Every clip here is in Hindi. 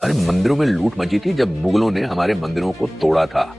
अरे मंदिरों में लूट मची थी जब मुगलों ने हमारे मंदिरों को तोड़ा था।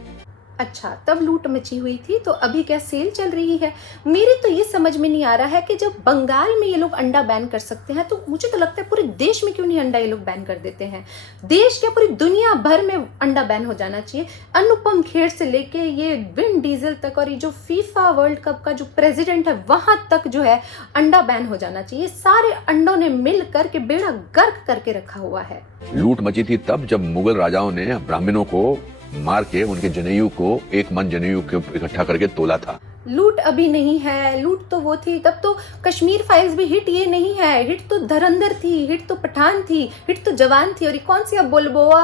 अच्छा, तब लूट मची हुई थी, तो अभी क्या सेल चल रही है? मेरे तो ये समझ में नहीं आ रहा है कि जब बंगाल में ये लोग अंडा बैन कर सकते हैं, तो मुझे तो लगता है पूरे देश में क्यों नहीं अंडा ये लोग बैन कर देते हैं। देश क्या, पूरी दुनिया भर में अंडा बैन हो जाना चाहिए। अनुपम खेर से लेके ये विन डीजल तक और ये जो फीफा वर्ल्ड कप का जो प्रेसिडेंट है वहां तक जो है अंडा बैन हो जाना चाहिए। सारे अंडों ने मिल करके बेड़ा गर्क करके रखा हुआ है। लूट मची थी तब जब मुगल राजाओं ने ब्राह्मणों को मार के उनके जनेऊ को एक मन जनेऊ को इकट्ठा करके तोला था। लूट अभी नहीं है, लूट तो वो थी तब तो कश्मीर फाइल्स भी हिट ये नहीं है। हिट तो धुरंधर थी, हिट तो पठान थी, हिट तो जवान थी, और ये कौन सी अब बुलबुआ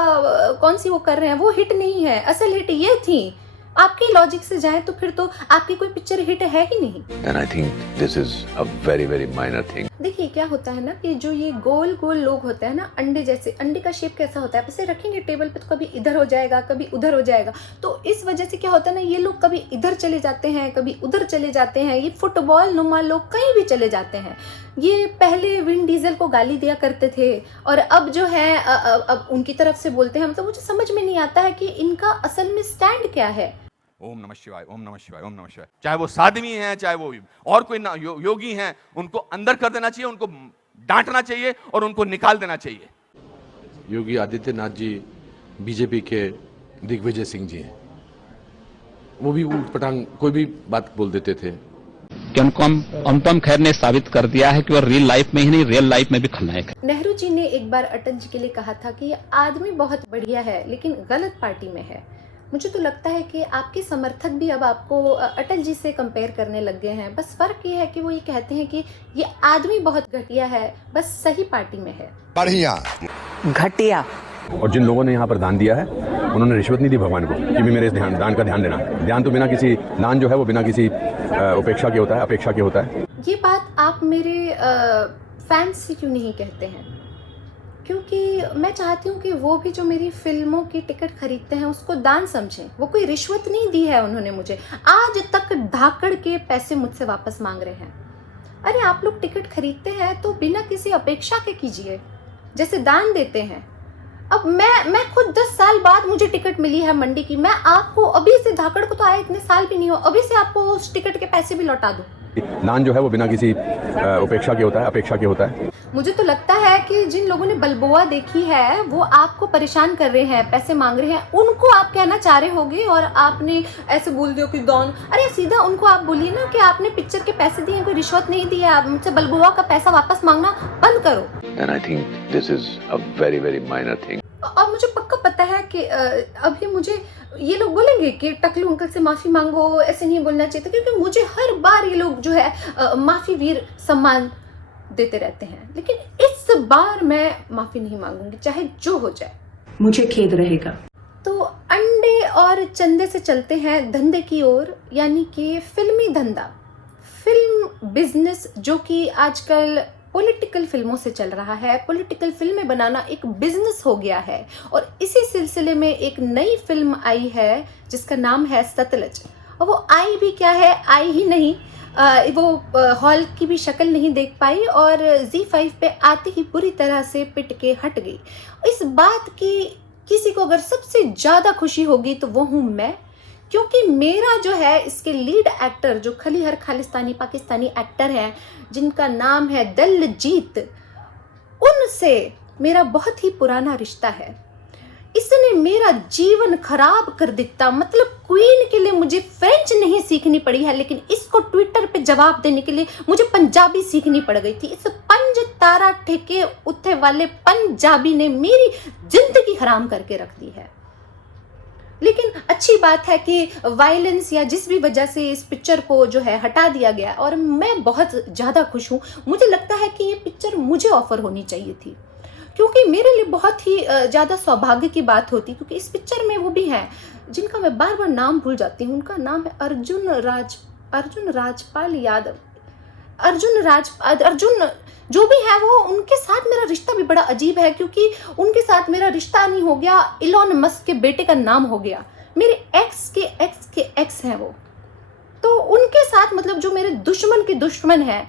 कौन सी वो कर रहे हैं, वो हिट नहीं है। असल हिट ये थी। आपके लॉजिक से जाए तो फिर तो आपकी कोई पिक्चर हिट है ही नहीं। And I think this is a very very minor thing. देखिए क्या होता है ना कि जो ये गोल गोल लोग होते हैं ना, अंडे जैसे, अंडे का शेप कैसा होता है, आप इसे रखेंगे टेबल पे तो कभी इधर हो जाएगा, कभी उधर हो जाएगा। तो इस वजह से क्या होता है ना, ये लोग कभी इधर चले जाते हैं, कभी उधर चले जाते हैं। ये फुटबॉल नुमा लोग कहीं भी चले जाते हैं। ये पहले विन डीजल को गाली दिया करते थे और अब जो है अब उनकी तरफ से बोलते हैं। हम तो मुझे समझ में नहीं आता है कि इनका असल में स्टैंड क्या है। ओम नमः शिवाय, ओम नमः शिवाय, ओम नमः शिवाय। चाहे वो साध्वी हैं, चाहे वो और कोई योगी हैं, उनको अंदर कर देना चाहिए, उनको डांटना चाहिए और उनको निकाल देना चाहिए। योगी आदित्यनाथ जी बीजेपी के दिग्विजय सिंह जी हैं, वो भी ऊट पटांग कोई भी बात बोल देते थे कि उनको अनुपम खेर ने साबित कर दिया है कि वो रियल लाइफ में ही नहीं, रियल लाइफ में भी खलनायक है। नेहरू जी ने एक बार अटल जी के लिए कहा था कि ये आदमी बहुत बढ़िया है लेकिन गलत पार्टी में है। मुझे तो लगता है कि आपके समर्थक भी अब आपको अटल जी से कंपेयर करने लग गए हैं। बस फर्क ये है कि वो ये कहते हैं कि ये आदमी बहुत घटिया है, बस सही पार्टी में है। बढ़िया घटिया। और जिन लोगों ने यहाँ पर दान दिया है उन्होंने रिश्वत नहीं दी भगवान को कि भी मेरे इस दान का ध्यान देना। ध्यान तो बिना किसी, दान जो है वो बिना किसी उपेक्षा के होता है, अपेक्षा के होता है। ये बात आप मेरे फैंस से क्यों नहीं कहते हैं? क्योंकि मैं चाहती हूँ कि वो भी जो मेरी फिल्मों की टिकट खरीदते हैं उसको दान समझें। वो कोई रिश्वत नहीं दी है उन्होंने मुझे, आज तक धाकड़ के पैसे मुझसे वापस मांग रहे हैं। अरे आप लोग टिकट खरीदते हैं तो बिना किसी अपेक्षा के कीजिए, जैसे दान देते हैं। अब मैं खुद 10 साल बाद मुझे टिकट मिली है मंडी की, मैं आपको अभी से, धाकड़ को तो आए इतने साल भी नहीं हो, अभी से आपको उस टिकट के पैसे भी लौटा दूं। दान जो है वो बिना किसी उपेक्षा के होता है, अपेक्षा के होता है। मुझे तो लगता है कि जिन लोगों ने बलबुआ देखी है वो आपको परेशान कर रहे हैं, पैसे मांग रहे हैं, उनको आप कहना चाह रहे होगे और आपने ऐसे बोल दिया कि दान। अरे सीधा उनको आप बोलिए ना कि आपने पिक्चर के पैसे दिए, कोई रिश्वत नहीं दी है, आप मुझसे बलबुआ का पैसा वापस मांगना बंद करो। And I think this is a very very minor thing. और मुझे पक्का पता है कि अभी मुझे ये लोग बोलेंगे कि टकलू अंकल से माफी मांगो, ऐसे नहीं बोलना चाहिए था, क्योंकि मुझे हर बार ये लोग जो है माफी वीर सम्मान देते रहते हैं, लेकिन इस बार मैं माफी नहीं मांगूंगी, चाहे जो हो जाए। मुझे खेद रहेगा। तो अंडे और चंदे से चलते हैं धंधे की ओर, यानी कि फिल्मी धंधा, फिल्म बिजनेस, जो कि आजकल पॉलिटिकल फिल्मों से चल रहा है। पॉलिटिकल फिल्में बनाना एक बिजनेस हो गया है और इसी सिलसिले में एक नई फिल्म आई है जिसका नाम है सतलज। और वो आई भी क्या है, आई ही नहीं, वो हॉल की भी शक्ल नहीं देख पाई और ZEE5 पे आते ही पूरी तरह से पिट के हट गई। इस बात की किसी को अगर सबसे ज़्यादा खुशी होगी तो वो हूँ मैं, क्योंकि मेरा जो है इसके लीड एक्टर जो खलीहर खालिस्तानी पाकिस्तानी एक्टर हैं जिनका नाम है दिलजीत, उनसे मेरा बहुत ही पुराना रिश्ता है। इसने मेरा जीवन खराब कर दिया। मतलब क्वीन के लिए मुझे फ्रेंच नहीं सीखनी पड़ी है, लेकिन इसको ट्विटर पे जवाब देने के लिए मुझे पंजाबी सीखनी पड़ गई थी। इस पंज तारा ठेके उठे वाले पंजाबी ने मेरी जिंदगी हराम करके रख दी है। लेकिन अच्छी बात है कि वायलेंस या जिस भी वजह से इस पिक्चर को जो है हटा दिया गया और मैं बहुत ज़्यादा खुश हूँ। मुझे लगता है कि ये पिक्चर मुझे ऑफर होनी चाहिए थी, क्योंकि मेरे लिए बहुत ही ज़्यादा सौभाग्य की बात होती, क्योंकि इस पिक्चर में वो भी हैं जिनका मैं बार बार नाम भूल जाती हूँ। उनका नाम है अर्जुन राजपाल यादव, अर्जुन जो भी है वो। उनके साथ मेरा रिश्ता भी बड़ा अजीब है, क्योंकि उनके साथ मेरा रिश्ता नहीं हो गया, इलॉन मस्क के बेटे का नाम हो गया। मेरे एक्स के एक्स हैं वो, तो उनके साथ मतलब जो मेरे दुश्मन के दुश्मन हैं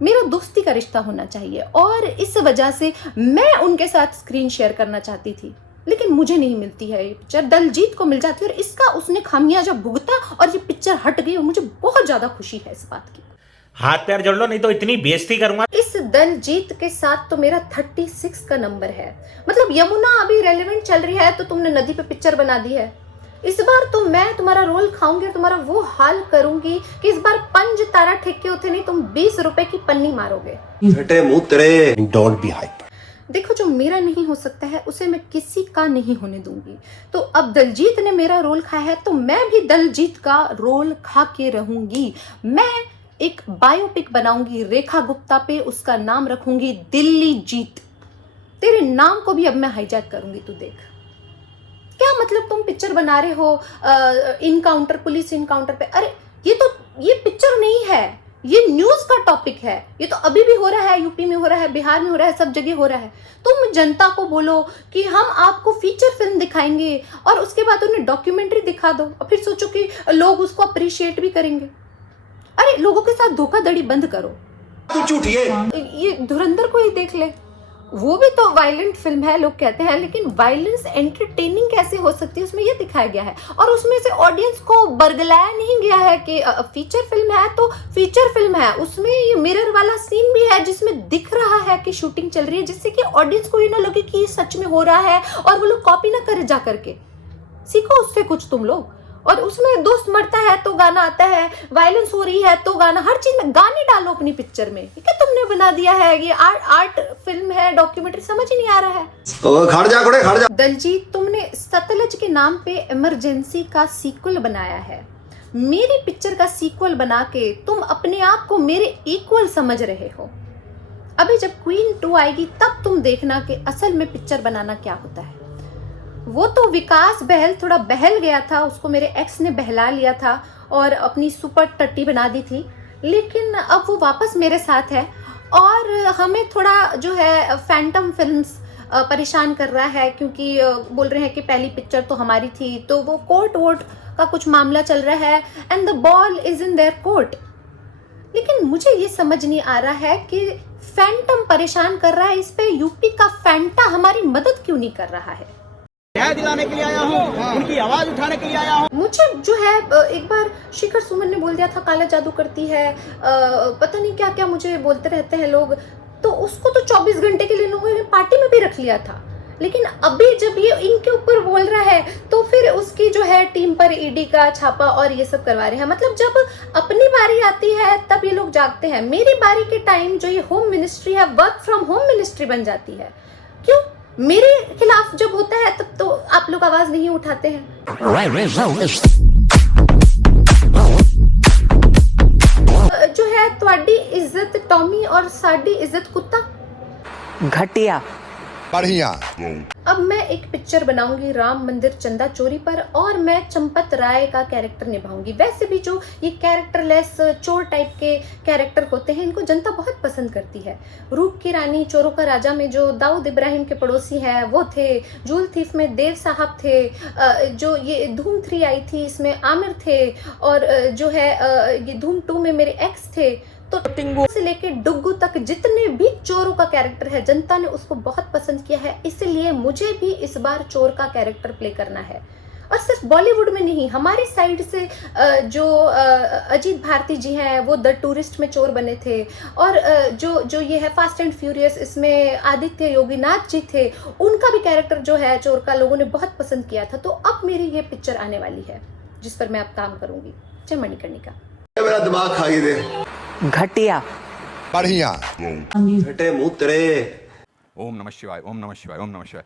मेरा दोस्ती का रिश्ता होना चाहिए, और इस वजह से मैं उनके साथ स्क्रीन शेयर करना चाहती थी, लेकिन मुझे नहीं मिलती है ये पिक्चर, दलजीत को मिल जाती है, और इसका उसने खामियाजा भुगता और ये पिक्चर हट गई, और मुझे बहुत ज्यादा खुशी है इस बात की। हाथ पैर जोड़ लो, नहीं तो इतनी बेइज्जती करूंगा। इस दलजीत के साथ तो मेरा 36 का नंबर है। मतलब यमुना अभी रेलेवेंट चल रही है तो तुमने नदी पे पिक्चर बना दी है, इस बार तो मैं तुम्हारा रोल खाऊंगी और तुम्हारा वो हाल करूंगी कि इस बार 5 तारा ठेके होते नहीं, तुम 20 रुपए की पन्नी मारोगे। Don't be hyper. देखो, जो मेरा नहीं हो सकता है उसे मैं किसी का नहीं होने दूंगी। तो अब दलजीत ने मेरा रोल खाया है तो मैं भी दलजीत का रोल खा के रहूंगी। मैं एक बायोपिक बनाऊंगी रेखा गुप्ता पे, उसका नाम रखूंगी दिल्ली जीत। तेरे नाम को भी अब मैं हाईजैक करूंगी, तू देख। क्या मतलब तुम पिक्चर बना रहे हो इनकाउंटर, पुलिस इनकाउंटर पे? अरे ये पिक्चर नहीं है, ये न्यूज का टॉपिक है। ये तो अभी भी हो रहा है, यूपी में हो रहा है, बिहार में हो रहा है, सब जगह हो रहा है। तुम जनता को बोलो कि हम आपको फीचर फिल्म दिखाएंगे और उसके बाद उन्हें डॉक्यूमेंट्री दिखा दो, और फिर सोचो कि लोग उसको अप्रिशिएट भी करेंगे। अरे लोगों के साथ धोखाधड़ी बंद करो। तू झूठी है। ये धुरंधर को ही देख ले, वो भी तो वायलेंट फिल्म है लोग कहते हैं, लेकिन वायलेंस एंटरटेनिंग कैसे हो सकती है उसमें ये दिखाया गया है। और उसमें से ऑडियंस को बरगलाया नहीं गया है कि फीचर फिल्म है तो फीचर फिल्म है। उसमें ये मिरर वाला सीन भी है जिसमें दिख रहा है कि शूटिंग चल रही है, जिससे कि ऑडियंस को ये ना लगे कि ये सच में हो रहा है और वो लोग कॉपी ना करे जा करके। सीखो उससे कुछ तुम लोग। और उसमें दोस्त मरता है तो गाना आता है, वायलेंस हो रही है तो गाना, हर चीज में गाने डालो अपनी पिक्चर में। क्या तुमने बना दिया है? ये आर्ट फिल्म है, डॉक्यूमेंट्री, समझ ही नहीं आ रहा है। खड़ जा। दलजीत, तुमने सतलज के नाम पे इमरजेंसी का सीक्वल बनाया है। मेरी पिक्चर का सीक्वल बना के तुम अपने आप को मेरे इक्वल समझ रहे हो। अभी जब क्वीन 2 आएगी तब तुम देखना कि असल में पिक्चर बनाना क्या होता है। वो तो विकास बहल थोड़ा बहल गया था, उसको मेरे एक्स ने बहला लिया था और अपनी सुपर टट्टी बना दी थी, लेकिन अब वो वापस मेरे साथ है। और हमें थोड़ा जो है फैंटम फिल्म्स परेशान कर रहा है, क्योंकि बोल रहे हैं कि पहली पिक्चर तो हमारी थी, तो वो कोर्ट वोट का कुछ मामला चल रहा है, and the ball is in their court. लेकिन मुझे ये समझ नहीं आ रहा है कि फैंटम परेशान कर रहा है, इस पे यूपी का फैंटा हमारी मदद क्यों नहीं कर रहा है। न्याय दिलाने के लिए आया हूँ, उनकी आवाज उठाने के लिए आया हूँ। मुझे जो है एक बार शिखर सुमन ने बोल दिया था काला जादू करती है, पता नहीं क्या क्या मुझे बोलते रहते हैं लोग, तो उसको तो 24 घंटे के लिए लोगों ने पार्टी में भी रख लिया था। लेकिन अभी जब ये इनके ऊपर बोल रहा है तो फिर उसकी जो है टीम पर ईडी का छापा और ये सब करवा रहे हैं। मतलब जब अपनी बारी आती है तब ये लोग जागते हैं, मेरी बारी के टाइम जो ये होम मिनिस्ट्री है वर्क फ्रॉम होम मिनिस्ट्री बन जाती है। क्यों? मेरे खिलाफ जब होता है तब तो आप लोग आवाज नहीं उठाते हैं। जो है तुम्हारी इज्जत टॉमी और साडी इज्जत कुत्ता। घटिया। बढ़िया। अब मैं एक पिक्चर बनाऊंगी राम मंदिर चंदा चोरी पर, और मैं चंपत राय का कैरेक्टर निभाऊंगी। वैसे भी जो ये कैरेक्टरलेस चोर टाइप के कैरेक्टर होते हैं इनको जनता बहुत पसंद करती है। रूप की रानी चोरों का राजा में जो दाऊद इब्राहिम के पड़ोसी हैं वो थे, जूल थीफ में देव साहब थे, जो ये धूम 3 आई थी इसमें आमिर थे, और जो है ये धूम 2 में मेरे एक्स थे। तो टिंगू से लेके डुग्गू तक जितने भी चोरों का कैरेक्टर है जनता ने उसको बहुत पसंद किया है, इसलिए मुझे भी इस बार चोर का कैरेक्टर प्ले करना है। और सिर्फ बॉलीवुड में नहीं, हमारी साइड से जो अजीत भारती जी हैं वो द टूरिस्ट में चोर बने थे, और जो ये है फास्ट एंड फ्यूरियस इसमें आदित्य योगीनाथ जी थे, उनका भी कैरेक्टर जो है चोर का लोगों ने बहुत पसंद किया था। तो अब मेरी ये पिक्चर आने वाली है जिस पर मैं अब काम करूंगी। जय मणिकर्णिका। मेरा दिमाग खाई दे। घटिया। बढ़िया। ओम नमः शिवाय, ओम नमः शिवाय, ओम नमः शिवाय।